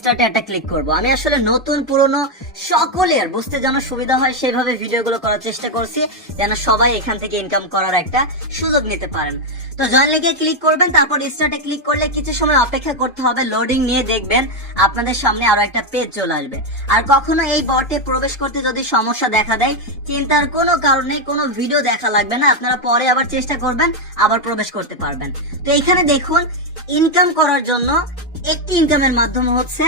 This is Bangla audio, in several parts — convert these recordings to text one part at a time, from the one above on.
স্টার্টে একটা ক্লিক করব। আমি আসলে নতুন পুরনো সকলের বুঝতে যেন সুবিধা হয় সেভাবে ভিডিওগুলো করার চেষ্টা করছি, যেন সবাই এখান থেকে ইনকাম করার একটা সুযোগ নিতে পারেন। তো জয়েন লিংকে ক্লিক করবেন, তারপর স্টার্টে ক্লিক করলে কিছু সময় অপেক্ষা করতে হবে। লোডিং নিয়ে দেখবেন আপনাদের সামনে আরো একটা পেজ চলে আসবে। আর কখনো এই বটে প্রবেশ করতে যদি সমস্যা দেখা দেয়, চিন্তার কোনো কারণে কোনো ভিডিও দেখা লাগবে না, আপনারা পরে আবার চেষ্টা করবেন, আবার প্রবেশ করতে পারবেন। তো এখানে দেখুন ইনকাম করার জন্য একটি ইনকামের মাধ্যম হচ্ছে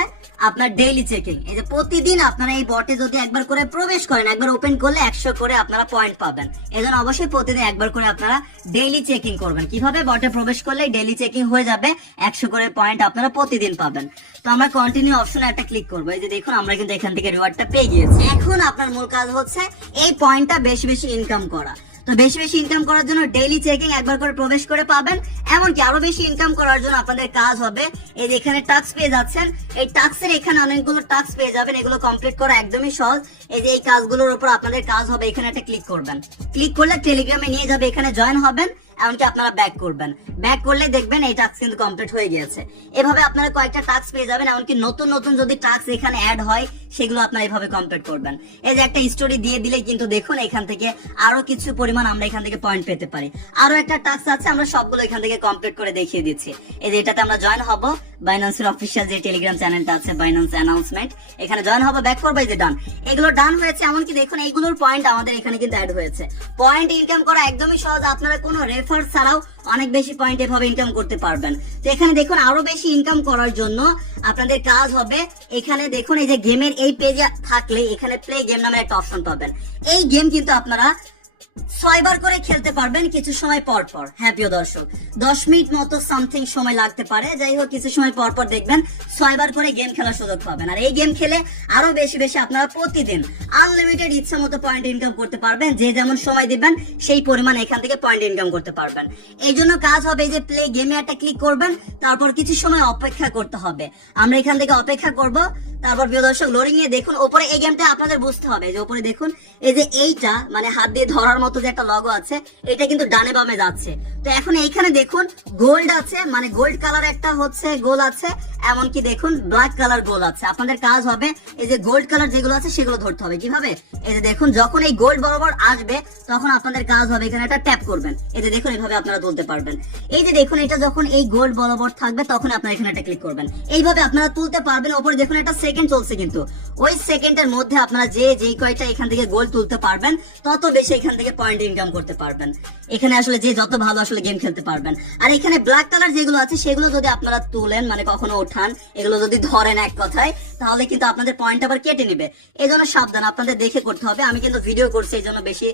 আপনার ডেইলি চেকিং। এই যে প্রতিদিন আপনারা এই বটে যদি একবার করে প্রবেশ করেন, একবার ওপেন করলে 100 করে আপনারা পয়েন্ট পাবেন। এজন্য অবশ্যই প্রতিদিন একবার করে আপনারা ডেইলি চেকিং করবেন। কিভাবে? বটে প্রবেশ করলে ডেইলি চেকিং হয়ে যাবে, 100 করে পয়েন্ট আপনারা প্রতিদিন পাবেন। তো আমরা কন্টিনিউ অপশনে একটা ক্লিক করবো। এই যে দেখুন আমরা কিন্তু এখান থেকে রিওয়ার্ডটা পেয়ে গিয়েছি। এখন আপনার মূল কাজ হচ্ছে এই পয়েন্টটা বেশি বেশি ইনকাম করা। তো বেশি বেশি ইনকাম করার জন্য ডেইলি চেকিং একবার করে প্রবেশ করে পাবেন। এমনকি আরো বেশি ইনকাম করার জন্য আপনাদের কাজ হবে, এই যে এখানে টাস্ক পেয়ে যাচ্ছেন, এই টাস্কের এখানে অনেকগুলো টাস্ক পেয়ে যাবেন। এগুলো কমপ্লিট করা একদমই সহজ। এই যে এই কাজগুলোর উপর আপনাদের কাজ হবে, এখানে একটা ক্লিক করবেন। ক্লিক করলে টেলিগ্রামে নিয়ে যাবে, এখানে জয়েন হবেন। এমনকি আপনারা ব্যাক করবেন, ব্যাক করলে দেখবেন এই টাস্ক কিন্তু কমপ্লিট হয়ে গিয়েছে। এভাবে আপনারা কয়েকটা টাস্ক পেয়ে যাবেন। এমনকি নতুন নতুন যদি টাস্ক এখানে অ্যাড হয়, সেগুলো আপনারা এভাবে কমপ্লিট করবেন। এই যে একটা স্টোরি দিয়ে দিলে কিন্তু দেখুন এখান থেকে আরো কিছু পরিমাণ আমরা এখান থেকে পয়েন্ট পেতে পারি। আরো একটা টাস্ক আছে, আমরা সবগুলো এখান থেকে কমপ্লিট করে দেখিয়ে দিচ্ছি। এই যে এটাতে আমরা জয়েন হব, বাইন্যান্সের অফিসিয়াল যে টেলিগ্রাম চ্যানেলটা আছে বাইন্যান্স অ্যানাউন্সমেন্ট, এখানে জয়েন হব, ব্যাক করবো। এই যে ডান, এগুলো ডান হয়েছে। এমনকি দেখুন এইগুলোর পয়েন্ট আমাদের এখানে কিন্তু অ্যাড হয়েছে। পয়েন্ট ইনকাম করা একদমই সহজ, আপনারা কোনো রেফার ছাড়াও অনেক বেশি পয়েন্ট এভাবে ইনকাম করতে পারবেন। তো এখানে দেখুন আরো বেশি ইনকাম করার জন্য আপনাদের কাজ হবে, এখানে দেখুন এই যে গেমের এই পেজে থাকলে এখানে প্লে গেম নামের একটা অপশন পাবেন। এই গেম কিন্তু আপনারা 6 বার করে খেলতে পারবেন কিছু সময় পর পর। হ্যাঁ প্রিয় দর্শক, 10 মিনিট মতো সামথিং সময় লাগতে পারে, যাই হোক কিছু সময় পর পর দেখবেন 6 বার করে গেম খেলার সুযোগ পাবেন। আর এই গেম খেলে আরো বেশি বেশি আপনারা প্রতিদিন আনলিমিটেড ইচ্ছা মতো পয়েন্ট ইনকাম করতে পারবেন। যে যেমন সময় দিবেন সেই পরিমাণ এখান থেকে পয়েন্ট ইনকাম করতে পারবেন। এই জন্য কাজ হবে, এই যে প্লে গেমে একটা ক্লিক করবেন, তারপর কিছু সময় অপেক্ষা করতে হবে। আমরা এখান থেকে অপেক্ষা করব। তারপর প্রিয় দর্শক লোডিং এ দেখুন ওপরে এই গেমটা আপনাদের বুঝতে হবে, যে উপরে দেখুন এই যে এইটা মানে হাত দিয়ে ধরার মতো যে একটা লগো আছে, এটা কিন্তু ডানে বামে যাচ্ছে। তো এখন এইখানে দেখুন গোল্ড আছে, মানে গোল্ড কালার একটা হচ্ছে গোল আছে, এমনকি দেখুন ব্ল্যাক কালার গোল আছে। আপনাদের কাজ হবে এই যে গোল্ড কালার যেগুলো আছে সেগুলো ধরতে হবে। কিভাবে? এই যে দেখুন যখন এই গোল্ড বরাবর আসবে তখন আপনাদের কাজ হবে এখানে একটা ট্যাপ করবেন। এই যে দেখুন এইভাবে আপনারা তুলতে পারবেন। এই যে দেখুন এটা যখন এই গোল্ড বরাবর থাকবে তখন আপনারা এখানে একটা ক্লিক করবেন। এইভাবে আপনারা তুলতে পারবেন। ওপরে দেখুন একটা সেকেন্ড চলছে, কিন্তু ওই সেকেন্ডের মধ্যে আপনারা যেই কয়টা এখান থেকে গোল্ড তুলতে পারবেন তত বেশি এখান থেকে পয়েন্ট ইনকাম করতে পারবেন। এখানে আসলে যে যত ভালো আসলে গেম খেলতে পারবেন। আর এখানে ব্ল্যাক কালার যেগুলো আছে সেগুলো যদি আপনারা তুলেন, মানে কখনো ওঠান, এগুলো যদি ধরেন এক কথায়, তাহলে কিন্তু আপনাদের পয়েন্ট আবার কেটে নিবে। এই জন্য সাবধান, আপনাদের দেখে করতে হবে। আমি কিন্তু ভিডিও করছি, এই জন্য বেশি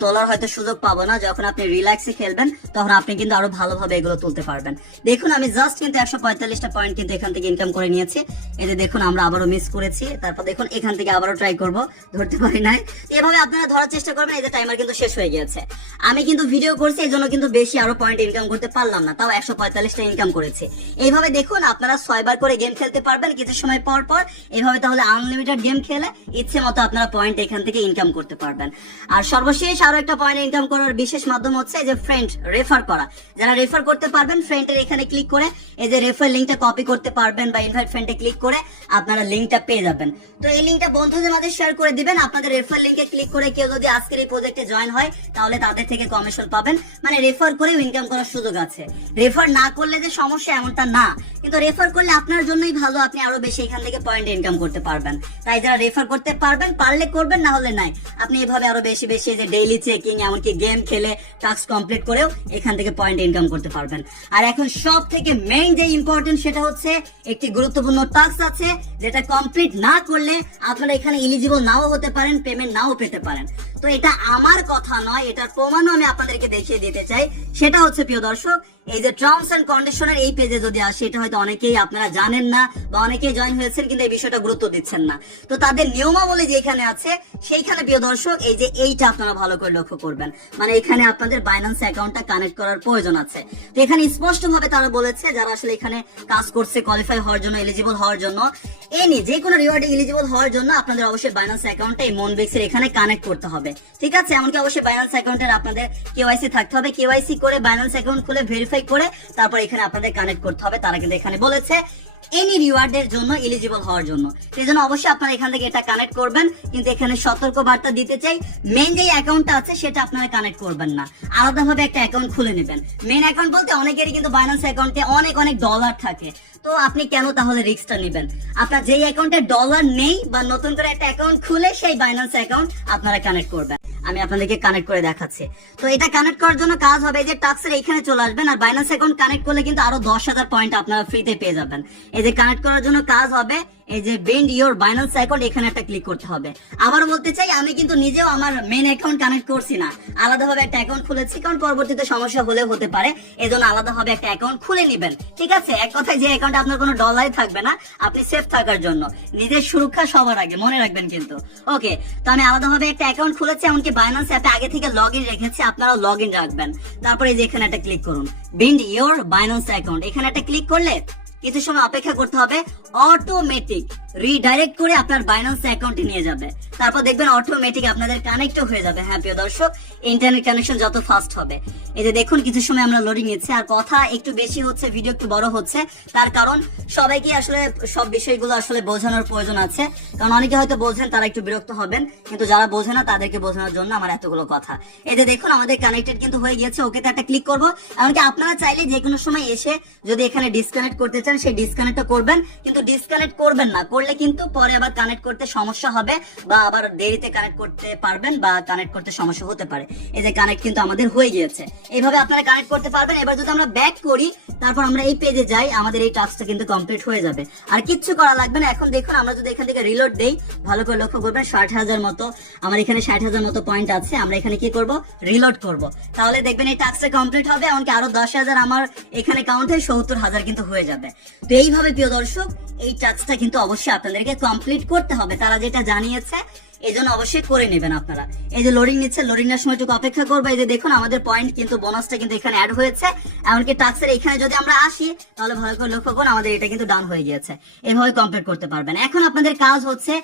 তোলার হয়তো সুযোগ পাবো না। যখন আপনি রিল্যাক্সে খেলবেন তখন আপনি কিন্তু আরো ভালোভাবে এগুলো তুলতে পারবেন। দেখুন আমি জাস্ট কিন্তু 145টা পয়েন্ট কিন্তু এখান থেকে ইনকাম করে নিয়েছি। এই যে দেখুন আমরা আবারও মিস করেছি, তারপর দেখুন এখান থেকে আবারও ট্রাই করব, ধরতে পারি নাই। এভাবে আপনারা ধরার চেষ্টা করবেন। এই যে টাইমার কিন্তু শেষ হয়ে গিয়েছে। আমি কিন্তু ভিডিও করছি, এই জন্য কিন্তু বেশি আরো পয়েন্ট ইনকাম করতে পারলাম না, তাও 145টা ইনকাম করেছে। এইভাবে দেখুন আপনারা 6 বার করে গেম খেলতে পারবেন কিছু সময় পর পর এভাবে। তাহলে আনলিমিটেড গেম খেলে ইচ্ছে মতো আপনারা পয়েন্ট এখান থেকে ইনকাম করতে পারবেন। আর সর্বশেষ আরো একটা পয়েন্ট ইনকাম করার বিশেষ মাধ্যম হচ্ছে যে ফ্রেন্ড রেফার করা। যারা রেফার করতে পারবেন ফ্রেন্ডের এখানে ক্লিক করে এই যে রেফার লিঙ্কটা কপি করতে পারবেন, বা ইনভাইট ফ্রেন্ডে ক্লিক করে আপনারা লিঙ্কটা পেয়ে যাবেন। তো এই লিঙ্কটা বন্ধুদের মাঝে শেয়ার করে দিবেন। আপনাদের রেফার লিঙ্কে ক্লিক করে কেউ যদি আজকের এই প্রজেক্টে জয়েন হয় তাহলে তাদের থেকে কমিশন পাবেন। মানে রেফার করেও ইনকাম করার সুযোগ আছে। রেফার না করলে যে সমস্যা এমনটা না, কিন্তু রেফার করলে আপনার জন্যই ভালো, আপনি আরো বেশি এখান থেকে পয়েন্ট ইনকাম করতে পারবেন। তাই যারা রেফার করতে পারবেন পারলে করবেন, না হলে নাই। আপনি এভাবে আরো বেশি বেশি যে ডেইলি চেকিং এমনকি গেম খেলে টাস্ক কমপ্লিট করেও এখান থেকে পয়েন্ট ইনকাম করতে পারবেন। আর এখন সব থেকে মেইন যে ইম্পর্টেন্ট সেটা হচ্ছে একটি গুরুত্বপূর্ণ টাস্ক আছে যেটা কমপ্লিট না করলে আপনারা এখানে এলিজিবল নাও হতে পারেন, পেমেন্ট নাও পেতে পারেন। তো এটা আমার কথা নয়, এটার প্রমাণও আমি আপনাদেরকে দেখিয়ে দিতে চাই। সেটা হচ্ছে প্রিয় দর্শক, এই যে টার্মস এন্ড কন্ডিশনের এই পেজে যদি আসে, এটা হয়তো অনেকেই আপনারা জানেন না বা অনেকেই জয়েন হয়েছেন কিন্তু এই বিষয়টা গুরুত্ব দিচ্ছেন না। তো তাদের নিয়মাবলী যেখানে আছে সেইখানে প্রিয় দর্শক এই যে এইটা আপনারা ভালো করে লক্ষ্য করবেন। মানে এখানে আপনাদের বাইন্যান্স অ্যাকাউন্টটা কানেক্ট করার প্রয়োজন আছে। তো এখানে স্পষ্ট ভাবে তারা বলেছে যারা আসলে এখানে কাজ করছে কোয়ালিফাই হওয়ার জন্য, এলিজিবল হওয়ার জন্য, এনি যে কোনো রিওয়ার্ডে এলিজিবল হওয়ার জন্য আপনাদের অবশ্যই বাইন্যান্স অ্যাকাউন্টটা এই মনবিক্সের এখানে কানেক্ট করতে হবে। ঠিক আছে? এমনকি অবশ্যই বাইন্যান্স অ্যাকাউন্টের আপনাদের কেওয়াইসি থাকতে হবে। কেওয়াইসি করে বাইন্যান্স অ্যাকাউন্ট খুলে ভেরিফাই করে তারপর এখানে আপনাদের কানেক্ট করতে হবে। তারা কিন্তু এখানে বলেছে এনি রিওয়ার্ডের জন্য এলিজিবল হওয়ার জন্য। সেই জন্য অবশ্যই আপনারা এখান থেকে এটা কানেক্ট করবেন, কিন্তু এখানে সতর্ক বার্তা দিতে চাই, মেন যে অ্যাকাউন্টটা আছে সেটা আপনারা কানেক্ট করবেন না, আলাদাভাবে একটা অ্যাকাউন্ট খুলে নেবেন। মেন অ্যাকাউন্ট বলতে অনেকেরই কিন্তু বাইন্যান্স অ্যাকাউন্টে অনেক অনেক ডলার থাকে, তো আপনি কেন তাহলে রিস্কটা নেবেন? আপনার যেই অ্যাকাউন্টে ডলার নেই বা নতুন করে একটা অ্যাকাউন্ট খুলে সেই বাইন্যান্স অ্যাকাউন্ট আপনারা কানেক্ট করবেন। আমি আপনাদেরকে কানেক্ট করে দেখাচ্ছি। তো এটা কানেক্ট করার জন্য কাজ হবে যে টাস্কের এখানে চলে আসবেন, আর বাইন্যান্স অ্যাকাউন্ট কানেক্ট করলে কিন্তু আরো 10,000 পয়েন্ট আপনারা ফ্রিতে পেয়ে যাবেন। এই যে কানেক্ট করার জন্য কাজ হবে এই যে বেন্ড ইওর বাইন্যান্স অ্যাকাউন্ট, এখানে একটা ক্লিক করতে হবে। আবার বলতে চাই, আমি কিন্তু নিজেও আমার মেন অ্যাকাউন্ট কানেক্ট করছি না, আলাদাভাবে একটা অ্যাকাউন্ট খুলেছি, কারণ পরবর্তীতে সমস্যা হলে হতে পারে, এজন্য আলাদাভাবে একটা অ্যাকাউন্ট খুলে নেবেন। ঠিক আছে, এক কথায় যে অ্যাকাউন্টে আপনার কোনো ডলারই থাকবে না, আপনি সেফ থাকার জন্য নিজের সুরক্ষা সবার আগে মনে রাখবেন কিন্তু। ওকে, তো আমি আলাদাভাবে একটা অ্যাকাউন্ট খুলেছি, এমনকি বাইন্যান্স অ্যাপে আগে থেকে লগ ইন রেখেছি, আপনারাও লগ ইন রাখবেন। তারপরে এই যে এখানে একটা ক্লিক করুন, বেন্ড ইওর বাইন্যান্স অ্যাকাউন্ট, এখানে একটা ক্লিক করলে কিছু সময় অপেক্ষা করতে হবে, অটোমেটিক রিডাইরেক্ট করে আপনার বাইন্যান্স অ্যাকাউন্টে নিয়ে যাবে। তারপর দেখবেন অটোমেটিক আপনাদের কানেক্ট হয়ে যাবে। হ্যাঁ প্রিয় দর্শক, ইন্টারনেট কানেকশন যত ফাস্ট হবে। এই যে দেখুন কিছু সময় আমরা লোডিং নিচ্ছে, আর কথা একটু বেশি হচ্ছে, ভিডিও একটু বড় হচ্ছে, তার কারণ সবাইকে আসলে সব বিষয়গুলো আসলে বোঝানোর প্রয়োজন আছে, কারণ অনেকে হয়তো বোঝেন, তারা একটু বিরক্ত হবেন, কিন্তু যারা বোঝে না তাদেরকে বোঝানোর জন্য আমার এতগুলো কথা। এই যে দেখুন আমাদের কানেক্টেড কিন্তু হয়ে গিয়েছে, ওকেতে একটা ক্লিক করবো। এমনকি আপনারা চাইলে যে কোনো সময় এসে যদি এখানে ডিসকানেক্ট করতে চান সেই ডিসকানেক্টটা করবেন, কিন্তু ডিসকানেক্ট করবেন না, করলে কিন্তু পরে আবার কানেক্ট করতে সমস্যা হবে, বা আবার দেরিতে কানেক্ট করতে পারবেন, বা কানেক্ট করতে সমস্যা হতে পারে। এই যে কানেক্ট কিন্তু আমাদের হয়ে গিয়েছে, এইভাবে আপনারা কানেক্ট করতে পারবেন। এবার যদি আমরা ব্যাক করি, তারপর আমরা এই পেজে যাই, আমাদের এই টাস্কটা কিন্তু কমপ্লিট হয়ে যাবে, আর কিচ্ছু করা লাগবে না। এখন দেখুন আমরা যদি এখান থেকে রিলোড দেই, ভালো করে লক্ষ্য করবেন 60,000 মতো, আমার এখানে 60,000 মতো পয়েন্ট আছে। আমরা এখানে কি করব, রিলোড করব, তাহলে দেখবেন এই টাস্কটা কমপ্লিট হবে, এমনকি আরো 10,000 আমার এখানে কাউন্ট হয়ে 70,000 কিন্তু হয়ে যাবে। তো এইভাবে প্রিয় দর্শক এই টাস্কটা কিন্তু অবশ্যই আপনাদেরকে কমপ্লিট করতে হবে, তারা যেটা জানিয়েছে, এই জন্য অবশ্যই করে নেবেন আপনারা। এই যে লোডিং নিচ্ছে, লোডিং এর সময় একটু অপেক্ষা করবো। এই যে দেখুন আমাদের পয়েন্ট কিন্তু বোনাসটা কিন্তু এখানে অ্যাড হয়েছে, এমনকি টাস্কের এখানে যদি আমরা আসি, তাহলে ভালো করে লক্ষ্য করুন আমাদের এটা কিন্তু ডান হয়ে গিয়েছে। এভাবে কমপ্লিট করতে পারবেন। এখন আপনাদের কাজ হচ্ছে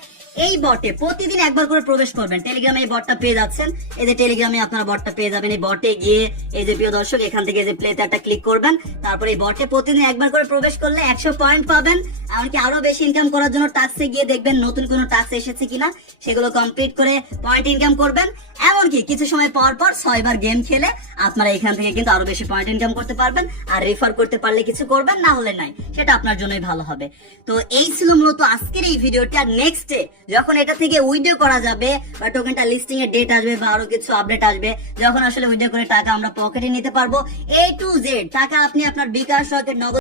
এই বটে প্রতিদিন একবার করে প্রবেশ করবেন। টেলিগ্রামে এই বটটা পেয়ে যাচ্ছেন, এই যে টেলিগ্রামে আপনারা বটটা পেয়ে যাবেন। এই বটে গিয়ে এই যে প্রিয় দর্শক এখান থেকে যে প্লেতে একটা ক্লিক করবেন, তারপরে এই বটে প্রতিদিন একবার করে প্রবেশ করলে 100 পয়েন্ট পাবেন। এমনকি আরো বেশি ইনকাম করার জন্য টাস্কে গিয়ে দেখবেন নতুন কোনো টাস্ক এসেছে কিনা, সেগুলো কমপ্লিট করে পয়েন্ট ইনকাম করবেন। এমনকি কিছু সময় পর পর 6 বার গেম খেলে আপনারা এখান থেকে কিন্তু আরো বেশি পয়েন্ট ইনকাম করতে পারবেন। আর রেফার করতে পারলে কিছু করবেন, না হলে নাই, সেটা আপনার জন্যই ভালো হবে। তো এই ছিল মূলত আজকের এই ভিডিওটি। আর নেক্সট ডে যখন এটা থেকে উইথড্র করা যাবে, বা টোকেনটা লিস্টিং এর ডেট আসবে, বা আরো কিছু আপডেট আসবে, যখন আসলে উইথড্র করে টাকা আমরা পকেটে নিতে পারবো, A to Z টাকা আপনি আপনার বিকাশ রকেট নগদ